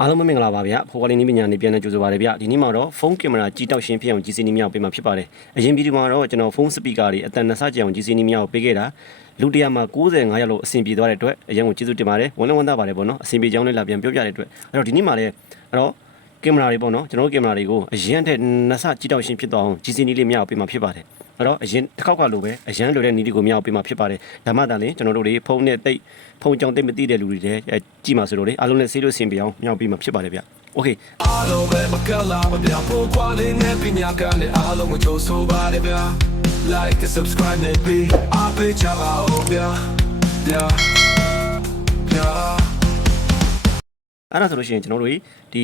အားလုံးပဲမင်္ဂလာပါဗျာဖိုကလေးနီးပညာနေပြန်နေကြိုဆိုပါရစေဗျာဒီနေ့မှာတော့ဖုန်းကင်မရာကြီးတောက်ရှင်းဖြစ်အောင် GC နီးမြောက်ပေးမှာဖြစ်ပါတယ်အရင်ဗီဒီယိုမှာတော့ကျွန်တော်ဖုန်းစပီကာတွေအတန်နှစ်ဆကြအောင် GC နီးမြောက်ပေးခဲ့တာလူတရာမှာ95ရက်လို့အဆင်ပြေသွားတဲ့အတွက်အရင်ကိုကျေးဇူးတင်ပါတယ်ဝန်လည်းဝန်သားပါတယ်ပေါ့နော်အဆင်ပြေကြောင်းလည်းလာပြန်ပြောပြတဲ့အတွက်အဲ့တော့ဒီနေ့မှာလည်းအဲ့တော့ကင်မရာတွေပေါ့နော်ကျွန်တော်တို့ကင်မရာတွေကိုအရင်တဲ့နှစ်ဆကြီးတောက်ရှင်းဖြစ်သွားအောင် GC နီးလေးမြောက်ပေးမှာဖြစ်ပါတယ် အဲ့တော့အရင်တစ်ခေါက်ကလိုပဲအရန်လိုတဲ့နီးတွေကိုမြောက်ပေးမှာဖြစ်ပါတယ်ဒါမှသာလေကျွန်တော်တို့တွေဖုန်းနဲ့တိတ်ဖုန်းကြောင်တိတ်မသိတဲ့လူတွေလည်းအဲကြည့်မှာဆိုလို့လေအားလုံးလည်းဆေးလို့ဆင်ပြေအောင်မြောက်ပေးမှာဖြစ်ပါတယ်ဗျโอเค အားလုံးပဲမကလာမပြဖို့ကွာလေးနဲ့ပညာကလည်းအားလုံးကိုကြိုးဆိုပါရဗျာ like and subscribe နဲ့ပြီးအားပေးကြပါဦးဗျာ yeah yeah အဲ့ဒါဆိုလို့ရှိရင်ကျွန်တော်တို့ဒီ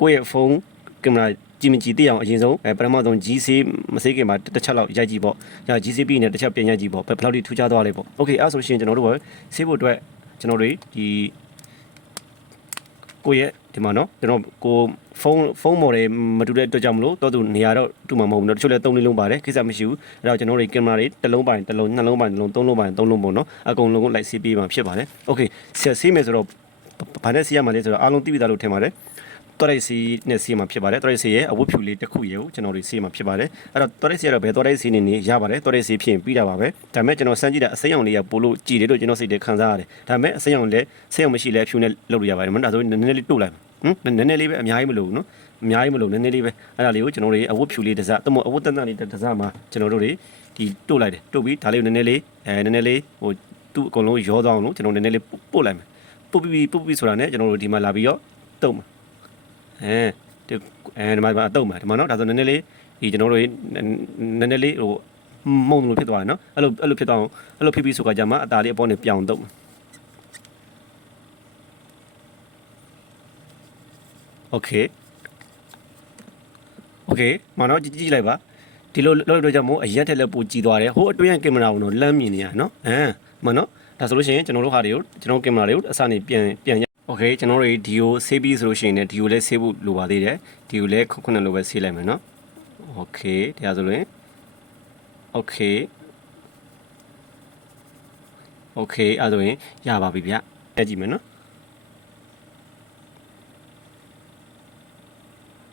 ကိုယ့်ရဲ့ဖုန်းကင်မရာ ကြည့်မကြည့်သိအောင်အရင်ဆုံးအဲပထမဆုံး GC မစေးခင်မှာတစ်ချက်လောက်ရိုက်ကြည့်ပေါ့။ညာ GC ပြီးရင်တစ်ချက်ပြန်ရိုက်ကြည့်ပေါ့။ဘယ်လောက်ထိထူးခြားသွားလဲပေါ့။ Okay အဲ့ဒါဆိုလို့ရှိရင်ကျွန်တော်တို့ကဆေးဖို့အတွက်ကျွန်တော်တို့ဒီကိုယ့်ရဲ့ဒီမှာနော်ကျွန်တော်ကိုဖုန်းဖုန်းမော်တယ်မတူတဲ့အတွက်ကြောင့်မလို့တော့သူနေရာတော့တူမှာမဟုတ်ဘူးเนาะတချို့လဲ၃လေးလုံးပါတယ်ကိစ္စမရှိဘူးအဲ့တော့ကျွန်တော်တို့ကင်မရာတွေတစ်လုံးပိုင်းတစ်လုံးနှလုံးပိုင်းတစ်လုံးသုံးလုံးပိုင်းသုံးလုံးပေါ့နော်အကုန်လုံးကိုလိုက်ဆေးပေးမှာဖြစ်ပါတယ်။ Okay ဆေးဆေးမယ်ဆိုတော့ဘာနဲ့ဆေးရမှာလဲဆိုတော့အားလုံးသိပြီသားလို့ထင်ပါတယ်။ တော်ရိုက်စီနဲ့စီမှာဖြစ်ပါတယ်တော်ရိုက်စီရဲ့အဝတ်ဖြူလေးတစ်ခုရေကိုကျွန်တော်တို့စီမှာဖြစ်ပါတယ်အဲ့တော့တော်ရိုက်စီကတော့ဘယ်တော်ရိုက်စီနေနေရပါတယ်တော်ရိုက်စီဖြစ်ရင်ပြီးတာပါပဲဒါပေမဲ့ကျွန်တော်စမ်းကြည့်တာအစိမ်းအောင်လေးကပို့လို့ကြည်တယ်လို့ကျွန်တော်စိတ်ထဲခံစားရတယ်ဒါပေမဲ့အစိမ်းအောင်လည်းစိမ်းအောင်မရှိလဲအဖြူနဲ့လုပ်လို့ရပါတယ်မဟုတ်ဒါဆိုနည်းနည်းလေးတို့လိုက်ဟမ်နည်းနည်းလေးပဲအများကြီးမလို့နော်အများကြီးမလို့နည်းနည်းလေးပဲအဲ့ဒါလေးကိုကျွန်တော်တို့အဝတ်ဖြူလေးတစ်စတမို့အဝတ်တန်တန်လေးတစ်စမှာကျွန်တော်တို့တွေဒီတို့လိုက်တယ်တို့ပြီးဒါလေးကိုနည်းနည်းလေးအဲနည်းနည်းလေးဟိုသူ့အကုန်လုံးရောသွားအောင်လို့ကျွန်တော်နည်းနည်းလေးပို့လိုက်မယ်ပို့ပြီးပို့ပြီးဆိုတာနဲ့ကျွန်တော်တို့ဒီမှာလာပြီးတော့တုံးမယ် အဲဒီအဲဒီမှာအတုံးမှာဒီမှာနော်ဒါဆိုနည်းနည်းလေးဒီကျွန်တော်တို့နည်းနည်းလေးဟိုမုံလို့ဖြစ်သွားတယ်နော်အဲ့လိုအဲ့လိုဖြစ်သွားအောင်အဲ့လိုဖြစ်ပြီးဆိုကြကြမှာအตาလေးအပေါ်နေပြောင်းတုံးโอเคโอเคမနော်ကြည့်ကြည့်လိုက်ပါဒီလိုလောက်တော့ကြောင့်မို့အရက်ထက်လည်းပိုကြည်သွားတယ်ဟိုအတွင်းကင်မရာကိုတော့လမ်းမြင်နေရနော်အမ်မနော်ဒါဆိုလို့ရှိရင်ကျွန်တော်တို့ဟာတွေကိုကျွန်တော်ကင်မရာတွေကိုအစနေပြန်ပြန် โอเคကျွန်တော်တို့ဒီကိုဆေးပြီးဆိုလို့ရှိရင်လည်းဒီကိုလည်းဆေးဖို့လိုပါသေးတယ်ဒီကိုလည်းခုနလိုပဲဆေးလိုက်မယ်နော်โอเคတရားဆိုလို့โอเคโอเคအဲ့ဒါဆိုရင်ရပါပြီဗျတက်ကြည့်မယ်နော်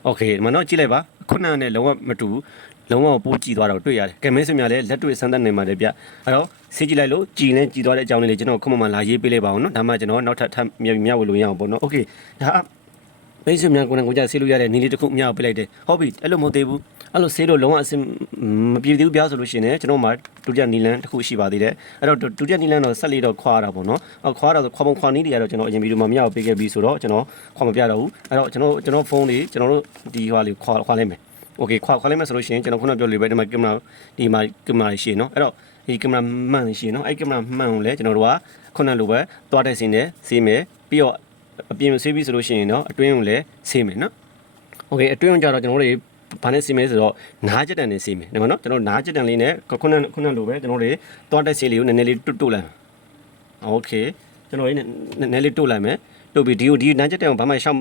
โอเคဒီမှာတော့ကြည့်လိုက်ပါခုနကနဲ့လုံးဝမတူဘူး လုံးဝပိုးကြည်သွားတော့တွေ့ရတယ်ကဲမင်းစင်များလည်းလက်တွေ့စမ်းသပ်နိုင်ပါတယ်ဗျအဲ့တော့ဆေးကြည့်လိုက်လို့ကြည်နဲ့ကြည်သွားတဲ့အကြောင်းလေးတွေကျွန်တော်ခုမှမှလာရေးပေးလိုက်ပါအောင်နော်ဒါမှကျွန်တော်နောက်ထပ်ထပ်မြမြဝလို့ရအောင်ပေါ့နော်โอเคဒါမင်းစင်များကိုယ်နဲ့ကိုယ်ကြဆေးလို့ရတဲ့နီးလေးတစ်ခုမြပေးလိုက်တယ်ဟုတ်ပြီအဲ့လိုမဟုတ်သေးဘူးအဲ့လိုဆေးလို့လုံးဝအဆင်မပြေသေးဘူးပြားဆိုလို့ရှိရင်ကျွန်တော်မှဒုတိယနီလန်တစ်ခုရှိပါသေးတယ်အဲ့တော့ဒုတိယနီလန်တော့ဆက်လေးတော့ခွာတာပေါ့နော်ခွာတာဆိုခွာပုံခွာနီးတွေကတော့ကျွန်တော်အရင်ဗီဒီယိုမှာမြပေးခဲ့ပြီးဆိုတော့ကျွန်တော်ခွာမပြတော့ဘူးအဲ့တော့ကျွန်တော်ကျွန်တော်ဖုန်းလေးကျွန်တော်တို့ဒီဟွာလေးခွာခွာလိုက်မယ် โอเคခွာခွာလိုက်မယ်ဆိုလို့ရှိရင်ကျွန်တော်ခုနပြောလေပဲဒီမှာကင်မရာဒီမှာကင်မရာရှိရနော်အဲ့တော့ဒီကင်မရာမှန်ရှိရနော်အဲ့ကင်မရာမှန်ကိုလည်းကျွန်တော်တို့ကခုနလိုပဲသွားတဲ့စင်းနဲ့ဆေးမယ်ပြီးတော့အပြင်ဆေးပြီးဆိုလို့ရှိရင်တော့အတွင်းကိုလည်းဆေးမယ်နော်โอเคအတွင်းကိုကြတော့ကျွန်တော်တို့ဘာနဲ့ဆေးမယ်ဆိုတော့နားကြက်တန်နဲ့ဆေးမယ်ဒီမှာနော်ကျွန်တော်နားကြက်တန်လေးနဲ့ခုနခုနလိုပဲကျွန်တော်တို့သွားတဲ့ဆေးလေးကိုနည်းနည်းလေးတွတ်တွတ်လိုက်โอเคကျွန်တော်နည်းနည်းလေးတွတ်လိုက်မယ် တို့ပြီးဒီကိုဒီနန်းချက်တဲ့ကိုဘာမှရှောက်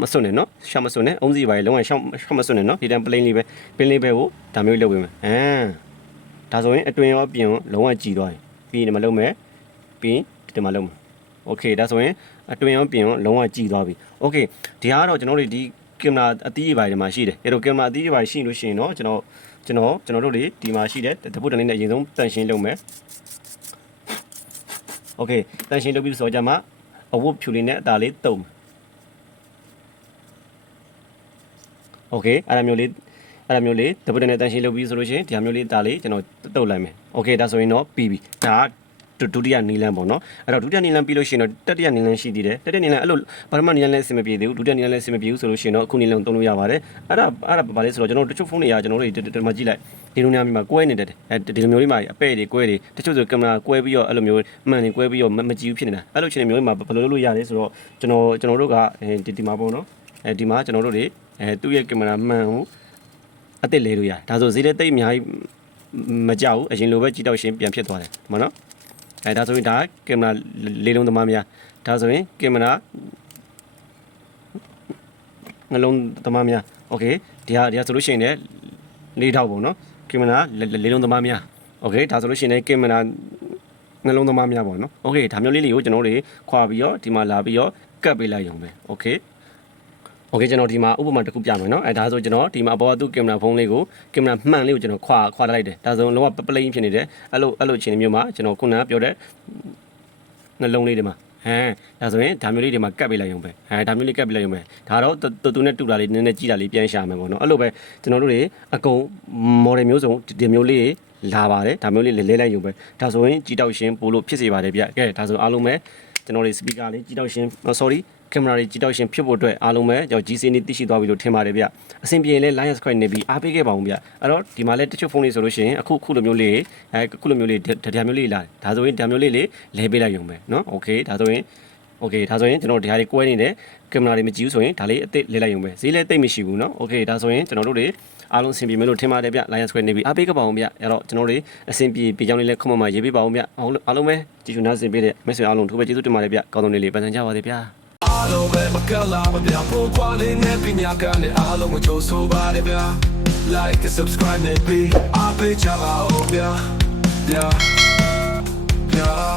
မစွန့်နဲ့နော်ရှောက်မစွန့်နဲ့အုံးစီပါလေလုံးဝရှောက်ရှောက်မစွန့်နဲ့နော်ဒီတန်းပလိန်လေးပဲပလိန်လေးပဲကိုဒါမျိုးလုပ်ပေးမယ်အမ်ဒါဆိုရင်အတွင်ရောအပြင်ရောလုံးဝကြည်သွားပြီပြီးဒီမှာလုပ်မယ်ပြီးဒီမှာလုပ်မယ်โอเคဒါဆိုရင်အတွင်ရောပြင်ရောလုံးဝကြည်သွားပြီโอเคဒီကတော့ကျွန်တော်တို့ဒီကင်မရာအသီးတွေဒီမှာရှိတယ်အဲ့တော့ကင်မရာအသီးတွေရှိလို့ရှိရင်တော့ကျွန်တော်ကျွန်တော်ကျွန်တော်တို့တွေဒီမှာရှိတယ်တပုတ်တလေးနဲ့အရင်ဆုံးတန်ရှင်းလုပ်မယ်โอเคတန်ရှင်းလုပ်ပြီးဆိုကြမှာ အဝတ်ဖြူလေးနဲ့အသားလေးတုံโอเคအဲ့ဒါမျိုးလေးအဲ့ဒါမျိုးလေးတပုတ်နဲ့တန်ရှင်းလုပ်ပြီးဆိုလို့ရှိရင်ဒီဟာမျိုးလေးအသားလေးကျွန်တော်တုတ်လိုက်မယ်โอเคဒါဆိုရင်တော့ပြီးပြီဒါက ဒုတိယနီလန်ပေါ့နော်အဲ့တော့ဒုတိယနီလန်ပြီးလို့ရှိရင်တော့တတိယနီလန်ရှိသေးတယ်တတိယနီလန်အဲ့လိုပထမနီလန်လည်းအဆင်မပြေသေးဘူးဒုတိယနီလန်လည်းအဆင်မပြေဘူးဆိုလို့ရှိရင်တော့အခုနီလန်သုံးလို့ရပါတယ်အဲ့ဒါအဲ့ဒါဘာလဲဆိုတော့ကျွန်တော်တို့တချို့ဖုန်းတွေကကျွန်တော်တို့ဒီမှာကြည့်လိုက်ဒီလိုမျိုးမှာကွဲနေတယ်အဲဒီလိုမျိုးလေးမှာအပဲ့တွေကွဲတွေတချို့ဆိုကင်မရာကွဲပြီးတော့အဲ့လိုမျိုးမှန်နေကွဲပြီးတော့မကြည့်ဘူးဖြစ်နေတာအဲ့လိုချင်းမျိုးမှာဘယ်လိုလုပ်လို့ရလဲဆိုတော့ကျွန်တော်ကျွန်တော်တို့ကဒီဒီမှာပေါ့နော်အဲဒီမှာကျွန်တော်တို့တွေအဲသူ့ရဲ့ကင်မရာမှန်ကိုအစ်စ်လဲလို့ရတယ်ဒါဆိုဈေးတဲ့တိတ်အများကြီးမကြောက်ဘူးအရင်လိုပဲကြည့်တော့ရှင်းပြန်ဖြစ်သွားတယ်ဒီမှာနော် အဲဒါဆိုရင်ဒါကင်မရာလေးလုံးသမားများဒါဆိုရင်ကင်မရာနှလုံးသမားများโอเคဒီဟာဒီဟာဆိုလို့ရှိရင်လည်းလေးထောက်ပေါ့နော်ကင်မရာလေးလုံးသမားများโอเคဒါဆိုလို့ရှိရင်လည်းကင်မရာနှလုံးသမားများပေါ့နော်โอเคဒါမျိုးလေးတွေကိုကျွန်တော်တို့ခွာပြီးတော့ဒီမှာလာပြီးတော့ကတ်ပေးလိုက်ရုံပဲโอเค โอเคကျွန်တော်ဒီမှာဥပမာတစ်ခုပြမယ်เนาะအဲဒါဆိုကျွန်တော်ဒီမှာအပေါ်ကသူ့ကင်မရာဖုန်းလေးကိုကင်မရာမှန်လေးကိုကျွန်တော်ခွာခွာလိုက်တယ်ဒါဆိုလုံးဝပပလိန်ဖြစ်နေတယ်အဲ့လိုအဲ့လိုအခြေအနေမျိုးမှာကျွန်တော်ခုနကပြောတဲ့နှလုံးလေးတွေမှာဟမ်ဒါဆိုရင်ဒါမျိုးလေးတွေမှာကတ်ပေးလိုက်ရုံပဲအဲဒါမျိုးလေးကတ်ပေးလိုက်ရုံပဲဒါတော့တူတူနဲ့တူတာလေးနည်းနည်းကြည့်တာလေးပြန်ရှာမယ်ပေါ့နော်အဲ့လိုပဲကျွန်တော်တို့တွေအကုန် model မျိုးစုံဒီမျိုးလေးတွေလာပါတယ်ဒါမျိုးလေးလဲလဲလိုက်ရုံပဲဒါဆိုရင်ကြည်တောက်ရှင်ပို့လို့ဖြစ်စေပါတယ်ဗျကဲဒါဆိုအားလုံးပဲကျွန်တော်တွေ speaker လေးကြည်တောက်ရှင် sorry ကင်မရာတွေကြည့်တော့ရှင်ဖြစ်ဖို့အတွက်အားလုံးပဲကျွန်တော် GC နေသိရှိသွားပြီလို့ထင်ပါတယ်ဗျအဆင်ပြေရင်လည်း line subscribe နေပြီးအားပေးခဲ့ပါဦးဗျအဲ့တော့ဒီမှာလည်းတချို့ဖုန်းလေးဆိုလို့ရှိရင်အခုခုလိုမျိုးလေးအဲခုလိုမျိုးလေးတရားမျိုးလေးလာဒါဆိုရင်ဒါမျိုးလေးလေးလဲပေးလိုက်ရုံပဲเนาะโอเคဒါဆိုရင်โอเคဒါဆိုရင်ကျွန်တော်ဒီဟာတွေကွဲနေတယ်ကင်မရာတွေမကြည့်ဘူးဆိုရင်ဒါလေးအစ်စ်လဲလိုက်ရုံပဲဈေးလည်းတိတ်မရှိဘူးเนาะโอเคဒါဆိုရင်ကျွန်တော်တို့တွေအားလုံးအဆင်ပြေမယ်လို့ထင်ပါတယ်ဗျ line subscribe နေပြီးအားပေးခဲ့ပါဦးဗျအဲ့တော့ကျွန်တော်တို့အဆင်ပြေပြေကြောင်းလေးလည်းခမမရေးပေးပါဦးဗျအားလုံးပဲကြည့်ရှုနားဆင်ပေးတဲ့မိတ်ဆွေအားလုံးထိုးပဲကျေးဇူးတင်ပါတယ်ဗျကောင်းဆုံးနေ့လေးပန်းစံကြပါစေဗျာ အား လုံးပဲမကလာမပြဖို့ခွာလေးနဲ့ပညာကနဲ့အားလုံးကိုကြိုးဆိုပါလေဗျာ Like and subscribe နဲ့ be အပေးချပါဦးဗျာ Yeah Yeah